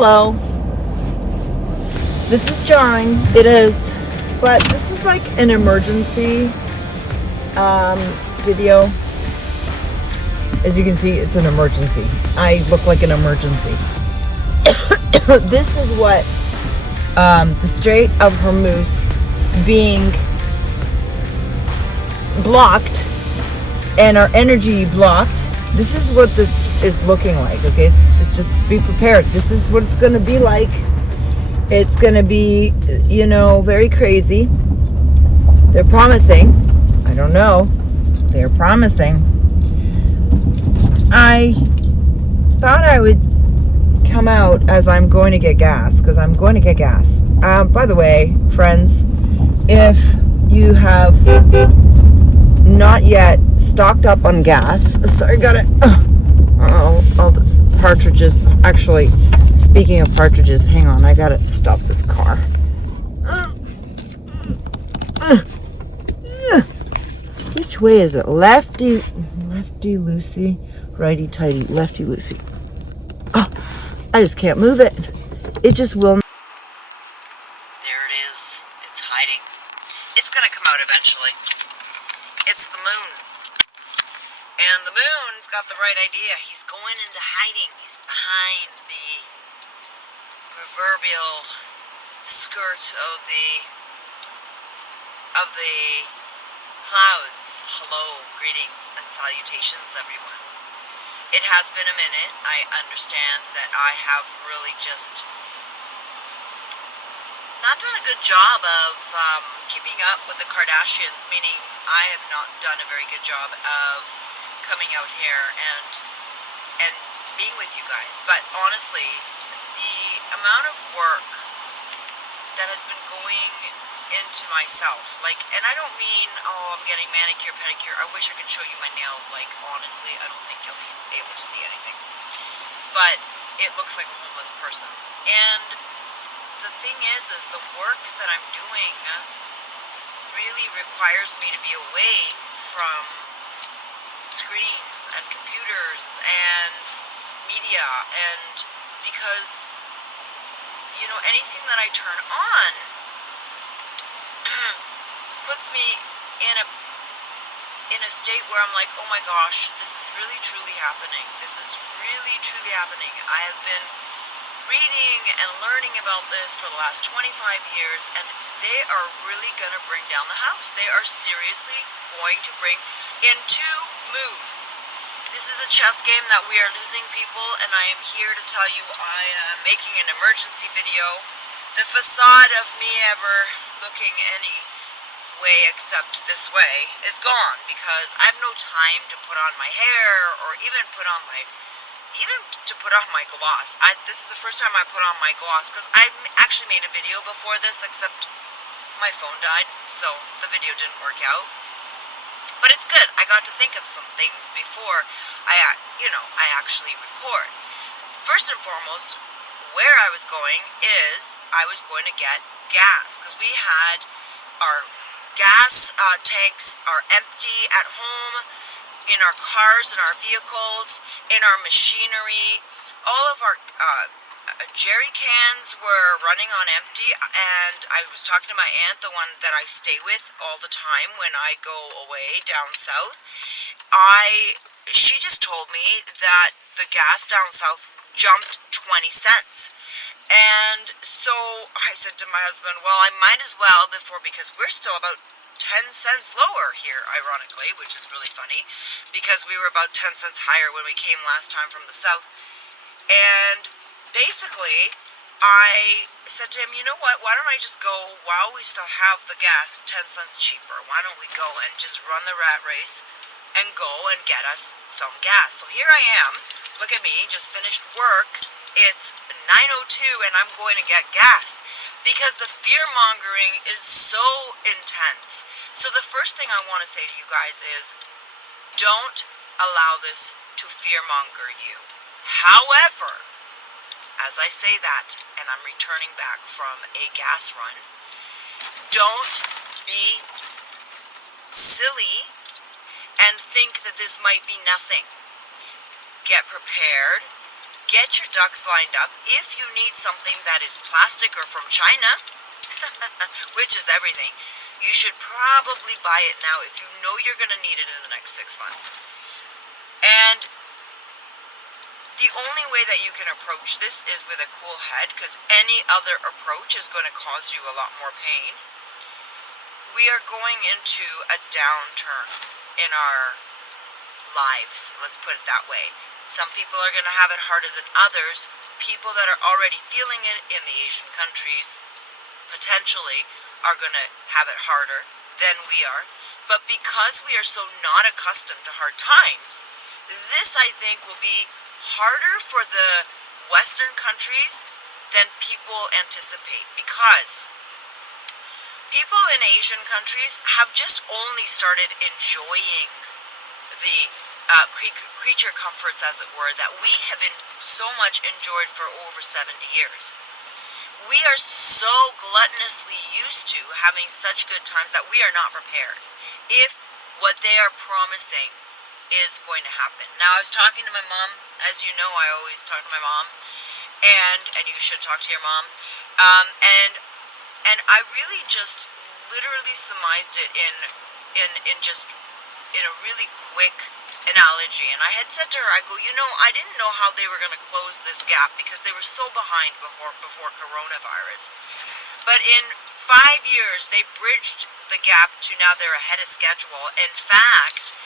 Hello. This is jarring. It is. But this is like an emergency video. As you can see, it's an emergency. I look like an emergency. This is what the Strait of Hormuz being blocked and our energy blocked. This is what this is looking like, okay? Just be prepared. This is what it's going to be like. It's going to be, very crazy. They're promising. I don't know. They're promising. I thought I would come out as I'm going to get gas, because I'm going to get gas. By the way, friends, if you have not yet stocked up on gas, sorry, got it. All the partridges. Actually, speaking of partridges, hang on, I gotta stop this car. Which way is it? Lefty loosey, righty tighty, lefty loosey. Oh, I just can't move it. It just will. There it is. It's hiding. It's gonna come out eventually. It's the moon. And the moon's got the right idea. He's going into hiding. He's behind the proverbial skirt of the clouds. Hello, greetings, and salutations, everyone. It has been a minute. I understand that I have really just not done a good job of keeping up with the Kardashians, meaning I have not done a very good job of coming out here and being with you guys. But honestly, the amount of work that has been going into myself, and I don't mean, I'm getting manicure, pedicure. I wish I could show you my nails. Honestly, I don't think you'll be able to see anything. But it looks like a homeless person. And the thing is the work that I'm doing really requires me to be away from screens and computers and media, and because anything that I turn on puts me in a state where I'm like, oh my gosh, this is really truly happening. This is really truly happening. I have been reading and learning about this for the last 25 years, and they are really going to bring down the house. They are seriously going to bring in 2 moves. This is a chess game that we are losing, people, and I am here to tell you I am making an emergency video. The facade of me ever looking any way except this way is gone, because I have no time to put on my hair or even to put on my gloss. This is the first time I put on my gloss, because I actually made a video before this, except my phone died, so the video didn't work out. But it's good. I got to think of some things before I actually record. First and foremost, where I was going is I was going to get gas, because we had our gas tanks are empty at home, in our cars, in our vehicles, in our machinery. All of our jerry cans were running on empty, and I was talking to my aunt, the one that I stay with all the time when I go away down south. She just told me that the gas down south jumped 20 cents. And so I said to my husband, well, I might as well because we're still about 10 cents lower here, ironically, which is really funny, because we were about 10 cents higher when we came last time from the south. And basically, I said to him, you know what, why don't I just go, while we still have the gas 10 cents cheaper, why don't we go and just run the rat race and go and get us some gas? So here I am, look at me, just finished work. It's 9:02 and I'm going to get gas, because the fear-mongering is so intense. So the first thing I want to say to you guys is, don't allow this to fear-monger you. However, as I say that, and I'm returning back from a gas run, don't be silly and think that this might be nothing. Get prepared. get your ducks lined up. If you need something that is plastic or from China, which is everything, you should probably buy it now if you know you're going to need it in the next 6 months. And the only way that you can approach this is with a cool head, because any other approach is going to cause you a lot more pain. We are going into a downturn in our lives, let's put it that way. Some people are going to have it harder than others. People that are already feeling it in the Asian countries potentially are going to have it harder than we are. But because we are so not accustomed to hard times, this, I think, will be harder for the Western countries than people anticipate, because people in Asian countries have just only started enjoying the creature comforts, as it were, that we have been so much enjoyed for over 70 years. We are so gluttonously used to having such good times that we are not prepared if what they are promising is going to happen. Now, I was talking to my mom. As you know, I always talk to my mom, and you should talk to your mom. And I really just literally surmised it in a really quick analogy. And I had said to her, I go, I didn't know how they were going to close this gap because they were so behind before coronavirus. But in 5 years, they bridged the gap to now they're ahead of schedule. In fact,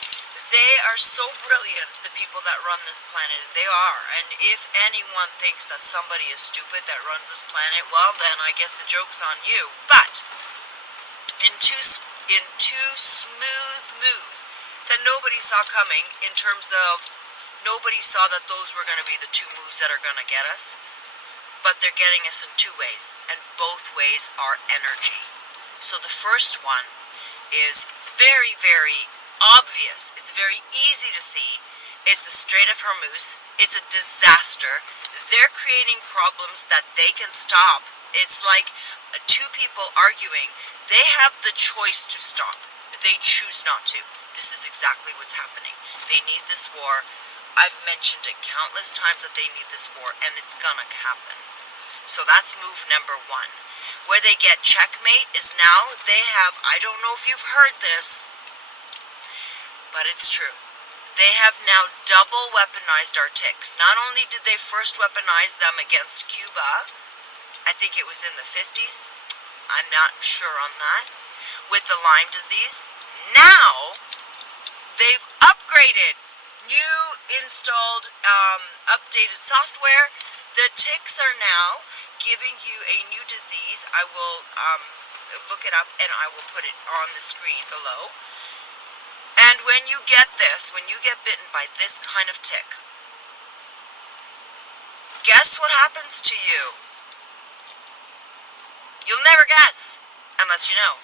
they are so brilliant, the people that run this planet, and they are. And if anyone thinks that somebody is stupid that runs this planet, well, then I guess the joke's on you. But in two smooth moves that nobody saw coming, in terms of nobody saw that those were going to be the two moves that are going to get us, but they're getting us in two ways, and both ways are energy. So the first one is very, very obvious. It's very easy to see. It's the Strait of Hormuz. It's a disaster. They're creating problems that they can stop. It's like two people arguing. They have the choice to stop. They choose not to. This is exactly what's happening. They need this war. I've mentioned it countless times that they need this war, and it's gonna happen. So that's move number one. Where they get checkmate is now they have, I don't know if you've heard this, but it's true. They have now double weaponized our ticks. Not only did they first weaponize them against Cuba, I think it was in the 50s, I'm not sure on that, with the Lyme disease. Now, they've upgraded, new installed, updated software. The ticks are now giving you a new disease. I will look it up and I will put it on the screen below. And when you get this, when you get bitten by this kind of tick, guess what happens to you? You'll never guess, unless you know.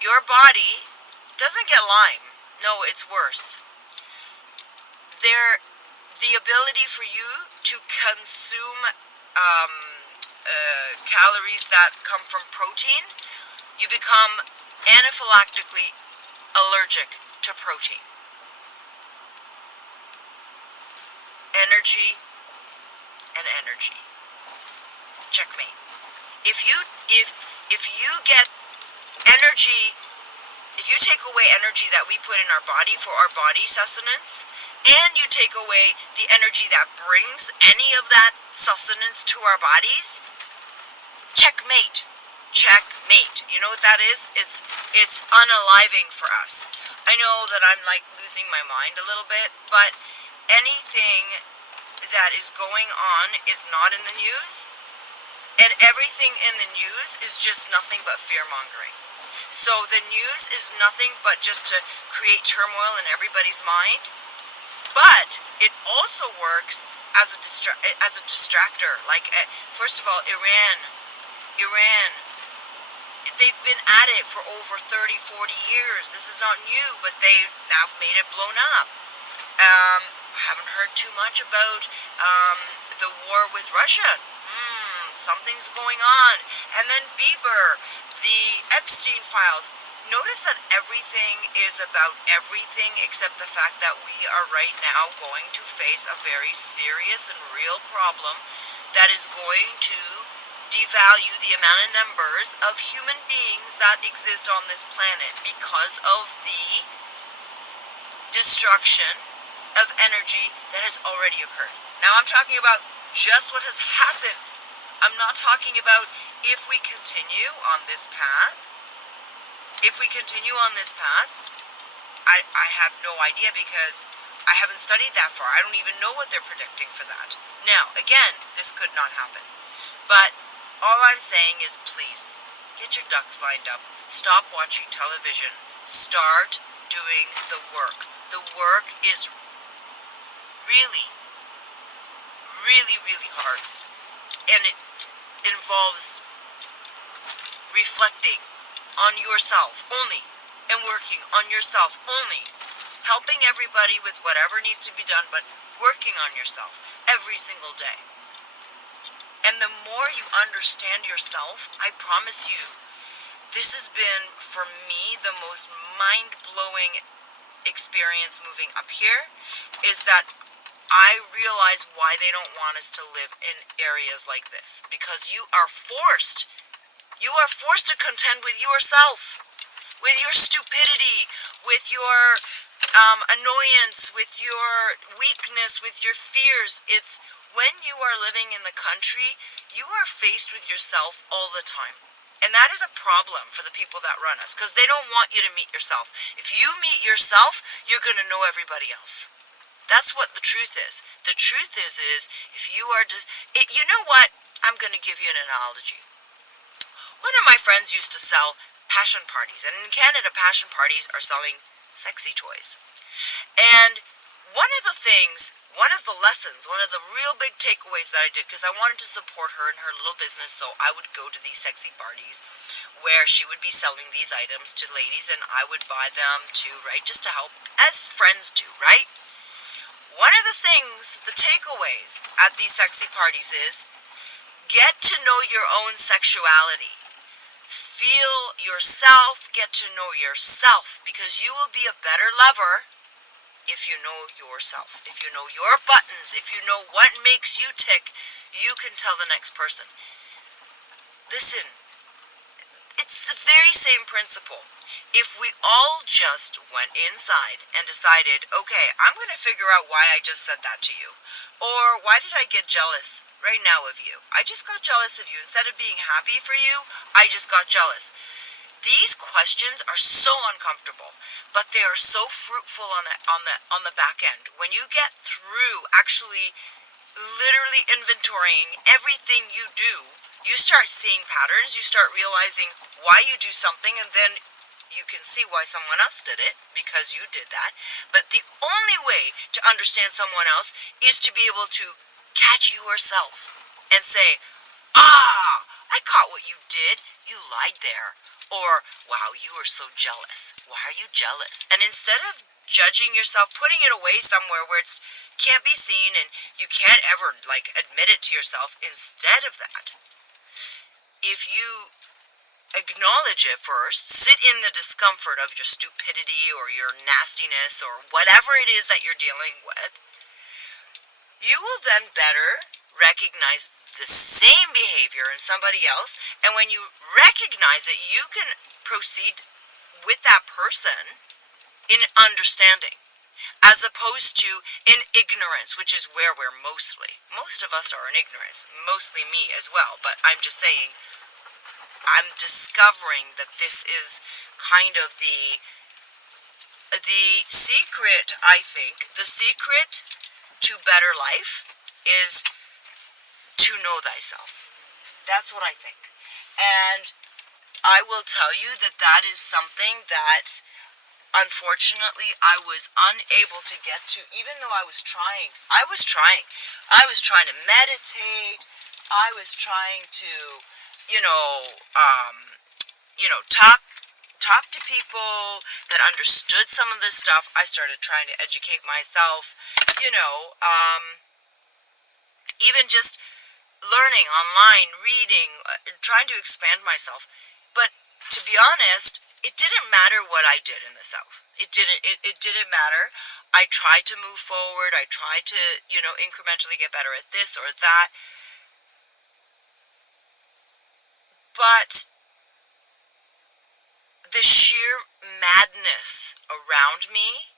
Your body doesn't get Lyme. No, it's worse. The ability for you to consume calories that come from protein, you become anaphylactically allergic to protein. Energy and energy. Checkmate. If you get energy, if you take away energy that we put in our body for our body sustenance, and you take away the energy that brings any of that sustenance to our bodies, checkmate. Checkmate. You know what that is? It's unaliving for us. I know that I'm like losing my mind a little bit, but anything that is going on is not in the news, and everything in the news is just nothing but fear-mongering. So the news is nothing but just to create turmoil in everybody's mind, but it also works as a distractor. Like, first of all, Iran, they've been at it for over 30, 40 years. This is not new, but they now have made it blown up. I haven't heard too much about the war with Russia. Something's going on. And then Bieber, the Epstein files. Notice that everything is about everything except the fact that we are right now going to face a very serious and real problem that is going to devalue the amount of numbers of human beings that exist on this planet because of the destruction of energy that has already occurred. Now I'm talking about just what has happened. I'm not talking about if we continue on this path. If we continue on this path, I have no idea because I haven't studied that far. I don't even know what they're predicting for that. Now, again, this could not happen. But all I'm saying is please, get your ducks lined up. Stop watching television. Start doing the work. The work is really, really, really hard. And it involves reflecting on yourself only and working on yourself only. Helping everybody with whatever needs to be done, but working on yourself every single day. And the more you understand yourself, I promise you, this has been, for me, the most mind-blowing experience moving up here, is that I realize why they don't want us to live in areas like this. Because you are forced to contend with yourself, with your stupidity, with your annoyance, with your weakness, with your fears. It's when you are living in the country, you are faced with yourself all the time. And that is a problem for the people that run us, because they don't want you to meet yourself. If you meet yourself, you're going to know everybody else. That's what the truth is. The truth is if you are just, you know what? I'm going to give you an analogy. One of my friends used to sell passion parties, and in Canada, passion parties are selling sexy toys. And one of the things, one of the lessons, one of the real big takeaways that I did, because I wanted to support her in her little business, so I would go to these sexy parties where she would be selling these items to ladies, and I would buy them too, right, just to help, as friends do, right? One of the things, the takeaways at these sexy parties is, get to know your own sexuality. Feel yourself, get to know yourself, because you will be a better lover if you know yourself. If you know your buttons, if you know what makes you tick, you can tell the next person. Listen, it's the very same principle. If we all just went inside and decided, okay, I'm going to figure out why I just said that to you. Or why did I get jealous right now of you? I just got jealous of you. Instead of being happy for you, I just got jealous. These questions are so uncomfortable, but they are so fruitful on the back end. When you get through actually literally inventorying everything you do, you start seeing patterns, you start realizing why you do something, and then you can see why someone else did it, because you did that. But the only way to understand someone else is to be able to catch yourself and say, I caught what you did. You lied there. Or, wow, you were so jealous. Why are you jealous? And instead of judging yourself, putting it away somewhere where it can't be seen and you can't ever, admit it to yourself, instead of that, if you acknowledge it first, sit in the discomfort of your stupidity or your nastiness or whatever it is that you're dealing with, you will then better recognize the same behavior in somebody else, and when you recognize it, you can proceed with that person in understanding, as opposed to in ignorance, which is where we're most of us are in ignorance, mostly me as well, but I'm just saying, I'm discovering that this is kind of the secret, I think, the secret to better life is to know thyself. That's what I think. And I will tell you that is something that, unfortunately, I was unable to get to, even though I was trying. I was trying to meditate. I was trying to, talk to people that understood some of this stuff. I started trying to educate myself, even just learning online, reading, trying to expand myself. But to be honest, it didn't matter what I did in the South. It didn't matter. I tried to move forward. I tried to, incrementally get better at this or that. But the sheer madness around me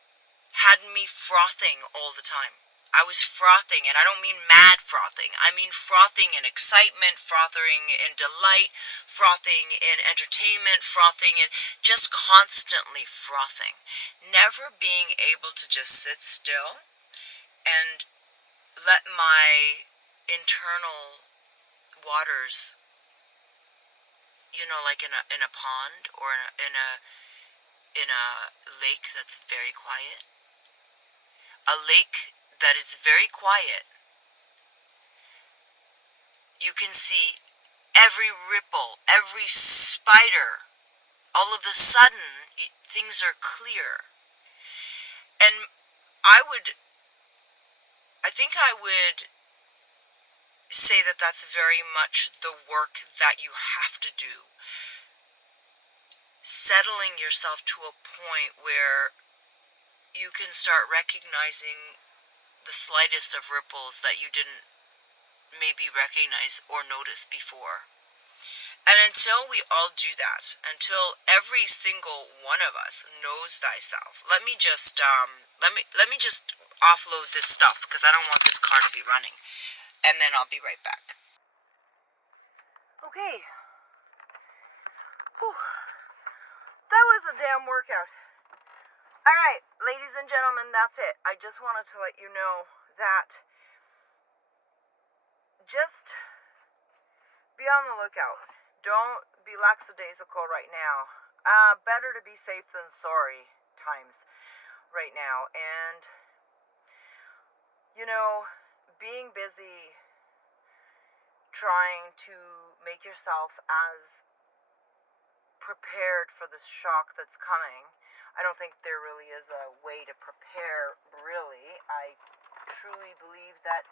had me frothing all the time. I was frothing, and I don't mean mad frothing. I mean frothing in excitement, frothing in delight, frothing in entertainment, frothing in just constantly frothing. Never being able to just sit still and let my internal waters, like in a pond or in a lake that's very quiet. A lake that is very quiet. You can see every ripple, every spider. All of a sudden, things are clear. And I think I would say that that's very much the work that you have to do. Settling yourself to a point where you can start recognizing the slightest of ripples that you didn't maybe recognize or notice before. And until we all do that, until every single one of us knows thyself, let me just offload this stuff because I don't want this car to be running, and then I'll be right back. Okay. Whew. That was a damn workout. All right, ladies and gentlemen, that's it. I just wanted to let you know that just be on the lookout. Don't be lackadaisical right now. Better to be safe than sorry times right now. And, being busy trying to make yourself as prepared for the shock that's coming. I don't think there really is a way to prepare, really. I truly believe that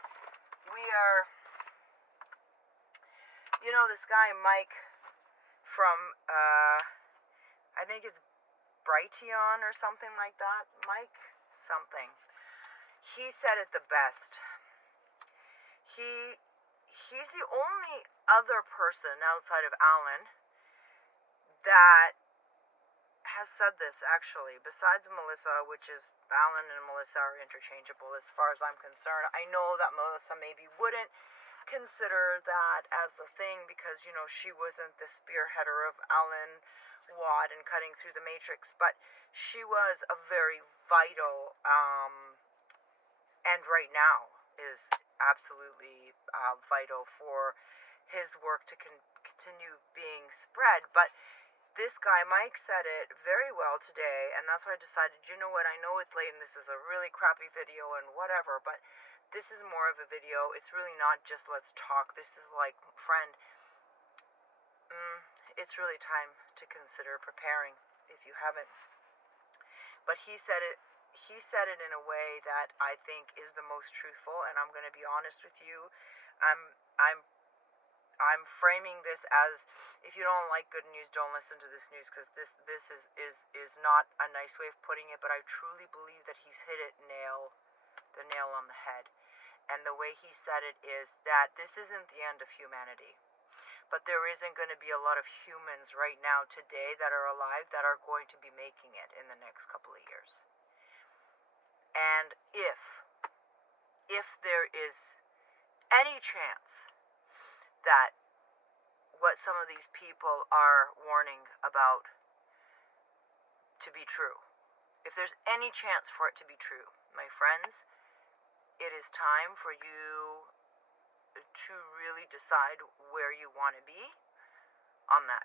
we are, this guy Mike from, I think it's Brighteon or something like that. Mike something. He said it the best. He's the only other person outside of Alan that has said this, actually, besides Melissa, which is Alan and Melissa are interchangeable as far as I'm concerned. I know that Melissa maybe wouldn't consider that as a thing because, she wasn't the spearheader of Alan Watt and cutting through the matrix, but she was a very vital, and right now is absolutely vital for his work to continue being spread. But this guy, Mike, said it very well today, and that's why I decided, you know what, I know it's late and this is a really crappy video and whatever, but this is more of a video. It's really not just let's talk. This is like, friend, it's really time to consider preparing if you haven't. But he said it in a way that I think is the most truthful, and I'm going to be honest with you. I'm framing this as, if you don't like good news, don't listen to this news, because this is not a nice way of putting it, but I truly believe that he's hit the nail on the head. And the way he said it is that this isn't the end of humanity. But there isn't going to be a lot of humans right now today that are alive that are going to be making it in the next couple of years. And if there is any chance that what some of these people are warning about to be true, if there's any chance for it to be true, my friends, it is time for you to really decide where you want to be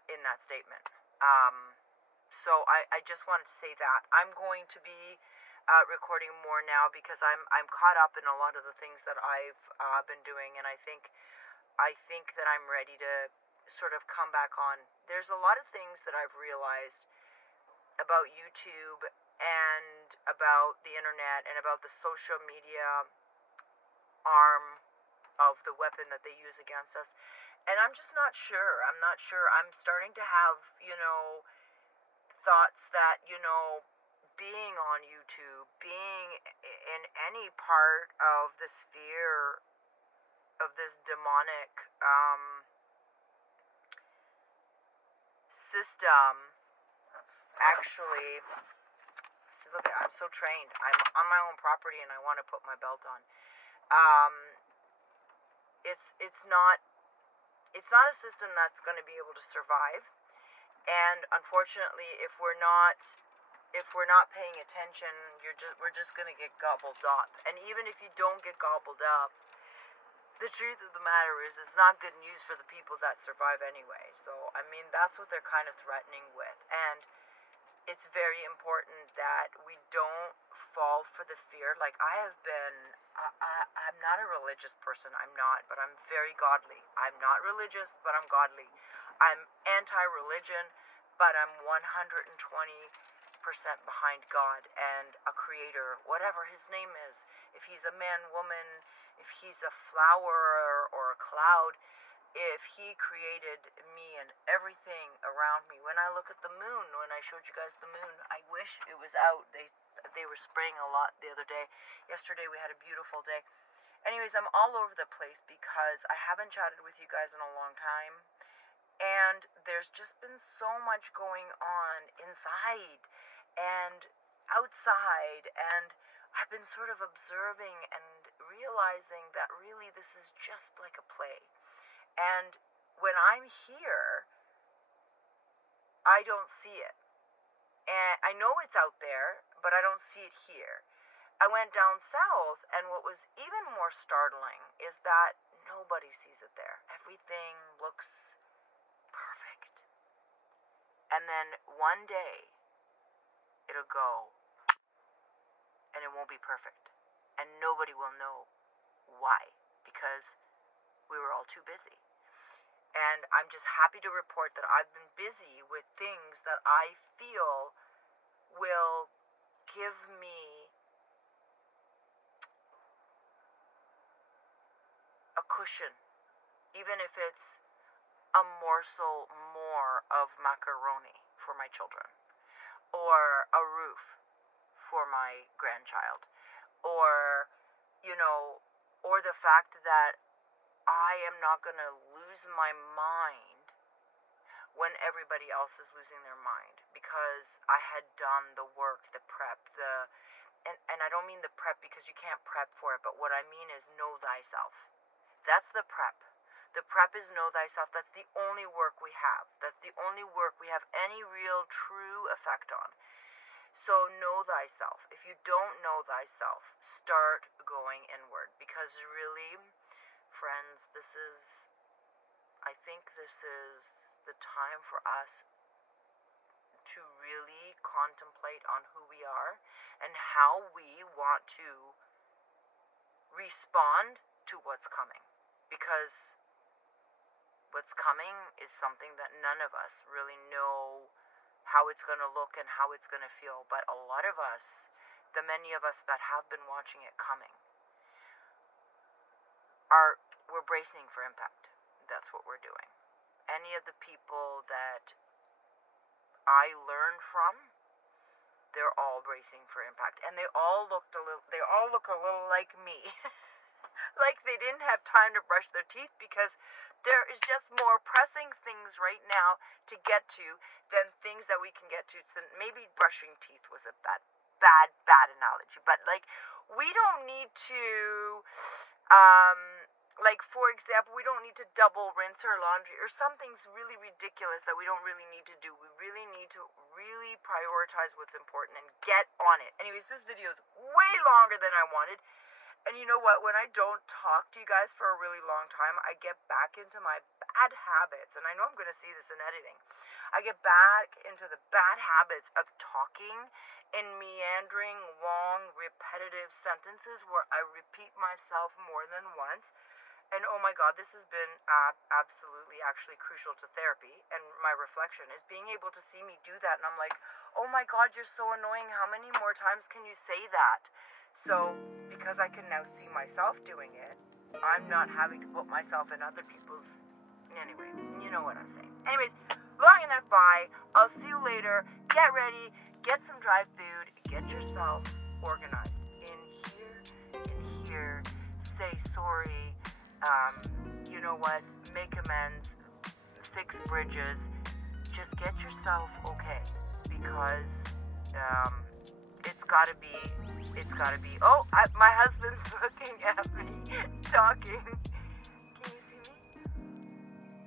in that statement. So I just wanted to say that I'm going to be recording more now because I'm caught up in a lot of the things that I've been doing, and I think that I'm ready to sort of come back on. There's a lot of things that I've realized about YouTube and about the internet and about the social media arm of the weapon that they use against us. And I'm just not sure. I'm not sure. I'm starting to have, thoughts that, being on YouTube, being in any part of the sphere of this demonic system, actually, see, look, I'm so trained. I'm on my own property and I want to put my belt on. It's not a system that's going to be able to survive. And unfortunately, if we're not paying attention, we're just going to get gobbled up. And even if you don't get gobbled up, the truth of the matter is it's not good news for the people that survive anyway. So, I mean, that's what they're kind of threatening with. And it's very important that we don't fall for the fear. Like, I'm not a religious person. I'm not, but I'm very godly. I'm not religious, but I'm godly. I'm anti-religion, but I'm 120% behind God and a creator, whatever his name is. If he's a man, woman, if he's a flower or a cloud, if he created me and everything around me. When I look at the moon, when I showed you guys the moon, I wish it was out. They were spraying a lot the other day. Yesterday we had a beautiful day. Anyways, I'm all over the place because I haven't chatted with you guys in a long time. And there's just been so much going on inside and outside, and I've been sort of observing and realizing that really this is just like a play. And when I'm here, I don't see it. And I know it's out there, but I don't see it here. I went down south, and what was even more startling is that nobody sees it there. Everything looks perfect. And then one day, it'll go, and it won't be perfect. And nobody will know why, because we were all too busy. And I'm just happy to report that I've been busy with things that I feel will give me a cushion, even if it's a morsel more of macaroni for my children, or a roof for my grandchild, or, or the fact that I am not going to lose my mind when everybody else is losing their mind, because I had done the work, the prep, and I don't mean the prep because you can't prep for it, but what I mean is know thyself. That's the prep. The prep is know thyself. That's the only work we have. That's the only work we have any real true effect on. So know thyself. If you don't know thyself, start going inward, because really, friends, I think this is the time for us to really contemplate on who we are and how we want to respond to what's coming. Because what's coming is something that none of us really know how it's going to look and how it's going to feel. But a lot of us, the many of us that have been watching it coming, we're bracing for impact. That's what we're doing. Any of the people that I learned from, they're all bracing for impact, and they all look a little like me. Like they didn't have time to brush their teeth, because there is just more pressing things right now to get to than things that we can get to. So maybe brushing teeth was a bad analogy, but like we don't need to like, for example, we don't need to double rinse our laundry or something's really ridiculous that we don't really need to do. We really need to really prioritize what's important and get on it. Anyways, this video is way longer than I wanted. And you know what? When I don't talk to you guys for a really long time, I get back into my bad habits. And I know I'm going to see this in editing. I get back into the bad habits of talking in meandering, long, repetitive sentences where I repeat myself more than once. And oh my God, this has been absolutely actually crucial to therapy and my reflection, is being able to see me do that. And I'm like, oh my God, you're so annoying. How many more times can you say that? So because I can now see myself doing it, I'm not having to put myself in other people's... Anyway, you know what I'm saying. Anyways, long enough, bye. I'll see you later. get ready, get some dry food, get yourself organized. In here, say sorry, you know what, make amends, fix bridges, just get yourself okay, because it's gotta be, oh, my husband's looking at me, talking. Can you see me?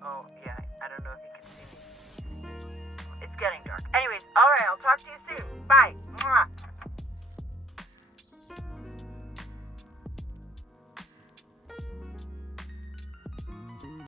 Oh, yeah, I don't know if you can see me. It's getting dark. Anyways, alright, I'll talk to you soon. Bye.